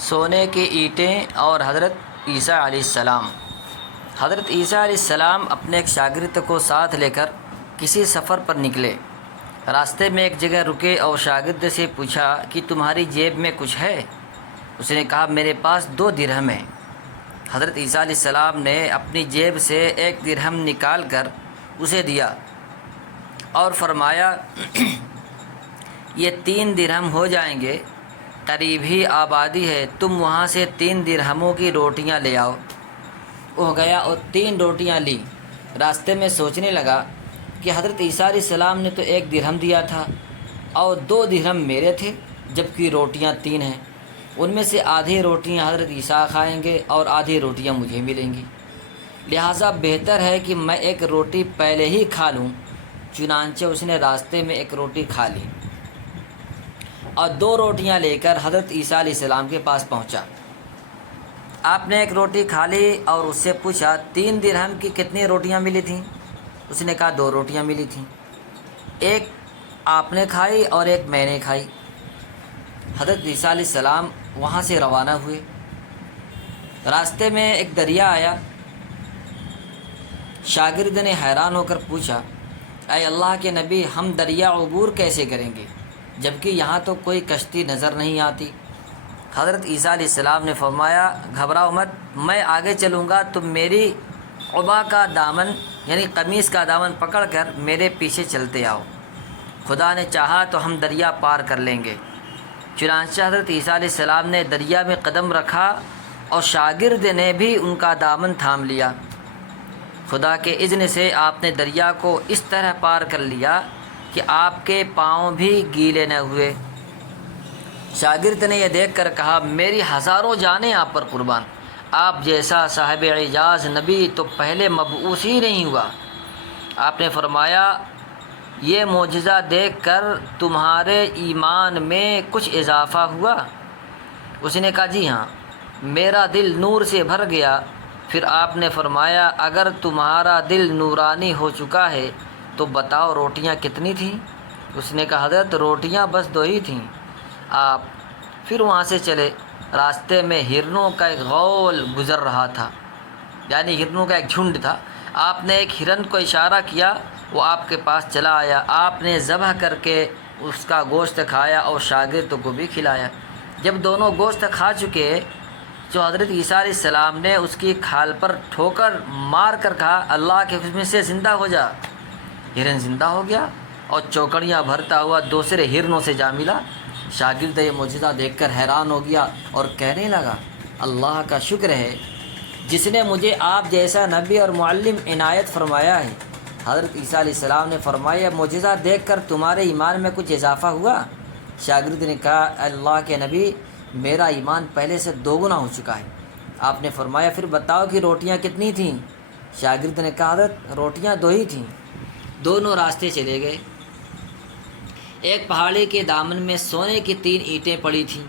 سونے کی اینٹیں اور حضرت عیسیٰ علیہ السلام۔ حضرت عیسیٰ علیہ السلام اپنے ایک شاگرد کو ساتھ لے کر کسی سفر پر نکلے۔ راستے میں ایک جگہ رکے اور شاگرد سے پوچھا کہ تمہاری جیب میں کچھ ہے؟ اس نے کہا میرے پاس 2 درہم ہیں۔ حضرت عیسیٰ علیہ السلام نے اپنی جیب سے 1 درہم نکال کر اسے دیا اور فرمایا یہ 3 درہم ہو جائیں گے، قریب ہی آبادی ہے، تم وہاں سے 3 درہموں کی روٹیاں لے آؤ۔ وہ گیا اور 3 روٹیاں لی۔ راستے میں سوچنے لگا کہ حضرت عیسیٰ علیہ السلام نے تو 1 درہم دیا تھا اور 2 درہم میرے تھے، جبکہ روٹیاں 3 ہیں۔ ان میں سے آدھی روٹیاں حضرت عیسیٰ کھائیں گے اور آدھی روٹیاں مجھے ملیں گی، لہٰذا بہتر ہے کہ میں 1 روٹی پہلے ہی کھا لوں۔ چنانچہ اس نے راستے میں 1 روٹی کھا لی اور 2 روٹیاں لے کر حضرت عیسیٰ علیہ السلام کے پاس پہنچا۔ آپ نے 1 روٹی کھا لی اور اس سے پوچھا 3 درہم کی کتنی روٹیاں ملی تھیں؟ اس نے کہا 2 روٹیاں ملی تھیں، 1 آپ نے کھائی اور 1 میں نے کھائی۔ حضرت عیسیٰ علیہ السلام وہاں سے روانہ ہوئے۔ راستے میں ایک دریا آیا۔ شاگرد نے حیران ہو کر پوچھا اے اللہ کے نبی، ہم دریا عبور کیسے کریں گے جبکہ یہاں تو کوئی کشتی نظر نہیں آتی؟ حضرت عیسیٰ علیہ السلام نے فرمایا گھبراؤ مت، میں آگے چلوں گا، تم میری عبا کا دامن یعنی قمیص کا دامن پکڑ کر میرے پیچھے چلتے آؤ، خدا نے چاہا تو ہم دریا پار کر لیں گے۔ چنانچہ حضرت عیسیٰ علیہ السلام نے دریا میں قدم رکھا اور شاگرد نے بھی ان کا دامن تھام لیا۔ خدا کے اذن سے آپ نے دریا کو اس طرح پار کر لیا کہ آپ کے پاؤں بھی گیلے نہ ہوئے۔ شاگرد نے یہ دیکھ کر کہا میری ہزاروں جانیں آپ پر قربان، آپ جیسا صاحب اعجاز نبی تو پہلے مبعوث ہی نہیں ہوا۔ آپ نے فرمایا یہ معجزہ دیکھ کر تمہارے ایمان میں کچھ اضافہ ہوا؟ اس نے کہا جی ہاں، میرا دل نور سے بھر گیا۔ پھر آپ نے فرمایا اگر تمہارا دل نورانی ہو چکا ہے تو بتاؤ روٹیاں کتنی تھیں؟ اس نے کہا حضرت روٹیاں بس 2 ہی تھیں۔ آپ پھر وہاں سے چلے۔ راستے میں ہرنوں کا ایک غول گزر رہا تھا، یعنی ہرنوں کا ایک جھنڈ تھا۔ آپ نے ایک ہرن کو اشارہ کیا، وہ آپ کے پاس چلا آیا۔ آپ نے ذبح کر کے اس کا گوشت کھایا اور شاگرد کو بھی کھلایا۔ جب دونوں گوشت کھا چکے تو حضرت عیسیٰ علیہ السلام نے اس کی کھال پر ٹھوکر مار کر کہا اللہ کے حکم سے زندہ ہو جا۔ ہرن زندہ ہو گیا اور چوکڑیاں بھرتا ہوا دوسرے ہرنوں سے جا ملا۔ شاگرد یہ معجزہ دیکھ کر حیران ہو گیا اور کہنے لگا اللہ کا شکر ہے جس نے مجھے آپ جیسا نبی اور معلم عنایت فرمایا ہے۔ حضرت عیسیٰ علیہ السلام نے فرمایا معجزہ دیکھ کر تمہارے ایمان میں کچھ اضافہ ہوا؟ شاگرد نے کہا اللہ کے نبی میرا ایمان پہلے سے 2 گنا ہو چکا ہے۔ آپ نے فرمایا پھر بتاؤ کہ روٹیاں کتنی تھیں؟ شاگرد نے کہا حضرت روٹیاں 2 ہی تھیں۔ دونوں راستے چلے گئے۔ ایک پہاڑی کے دامن میں سونے کی 3 اینٹیں پڑی تھیں۔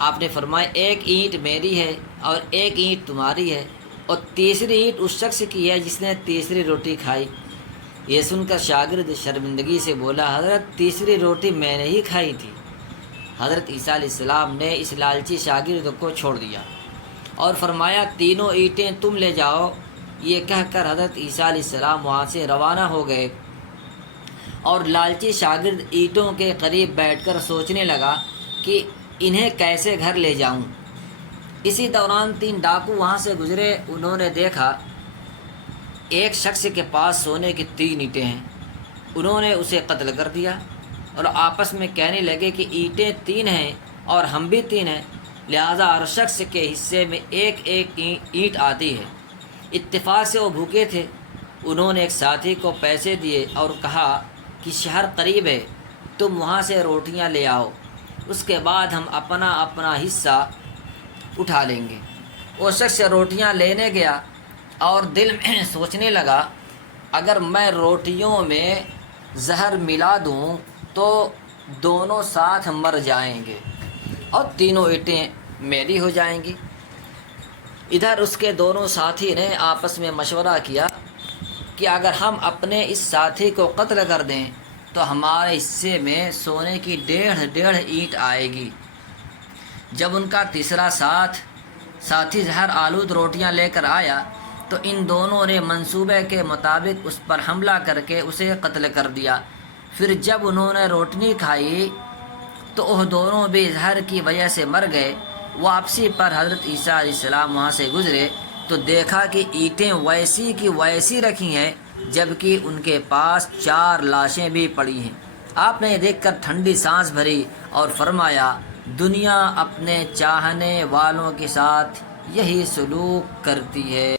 آپ نے فرمایا 1 اینٹ میری ہے اور 1 اینٹ تمہاری ہے اور تیسری اینٹ اس شخص کی ہے جس نے تیسری روٹی کھائی۔ یہ سن کر شاگرد شرمندگی سے بولا حضرت تیسری روٹی میں نے ہی کھائی تھی۔ حضرت عیسیٰ علیہ السلام نے اس لالچی شاگرد کو چھوڑ دیا اور فرمایا 3 اینٹیں تم لے جاؤ۔ یہ کہہ کر حضرت عیسیٰ علیہ السلام وہاں سے روانہ ہو گئے اور لالچی شاگرد اینٹوں کے قریب بیٹھ کر سوچنے لگا کہ انہیں کیسے گھر لے جاؤں۔ اسی دوران 3 ڈاکو وہاں سے گزرے۔ انہوں نے دیکھا ایک شخص کے پاس سونے کی 3 اینٹیں ہیں۔ انہوں نے اسے قتل کر دیا اور آپس میں کہنے لگے کہ اینٹیں 3 ہیں اور ہم بھی 3 ہیں، لہذا ہر شخص کے حصے میں 1 اینٹ آتی ہے۔ اتفاق سے وہ بھوکے تھے۔ انہوں نے ایک ساتھی کو پیسے دیے اور کہا کہ شہر قریب ہے، تم وہاں سے روٹیاں لے آؤ، اس کے بعد ہم اپنا اپنا حصہ اٹھا لیں گے۔ وہ شخص روٹیاں لینے گیا اور دل میں سوچنے لگا اگر میں روٹیوں میں زہر ملا دوں تو دونوں ساتھ مر جائیں گے اور تینوں اینٹیں میری ہو جائیں گی۔ ادھر اس کے دونوں ساتھی نے آپس میں مشورہ کیا کہ اگر ہم اپنے اس ساتھی کو قتل کر دیں تو ہمارے حصے میں سونے کی 1.5 اینٹ آئے گی۔ جب ان کا تیسرا ساتھی زہر آلود روٹیاں لے کر آیا تو ان دونوں نے منصوبے کے مطابق اس پر حملہ کر کے اسے قتل کر دیا۔ پھر جب انہوں نے روٹنی کھائی تو وہ دونوں بھی زہر کی وجہ سے مر گئے۔ واپسی پر حضرت عیسیٰ علیہ السلام وہاں سے گزرے تو دیکھا کہ اینٹیں ویسی کی ویسی رکھی ہیں، جبکہ ان کے پاس 4 لاشیں بھی پڑی ہیں۔ آپ نے یہ دیکھ کر ٹھنڈی سانس بھری اور فرمایا، دنیا اپنے چاہنے والوں کے ساتھ یہی سلوک کرتی ہے۔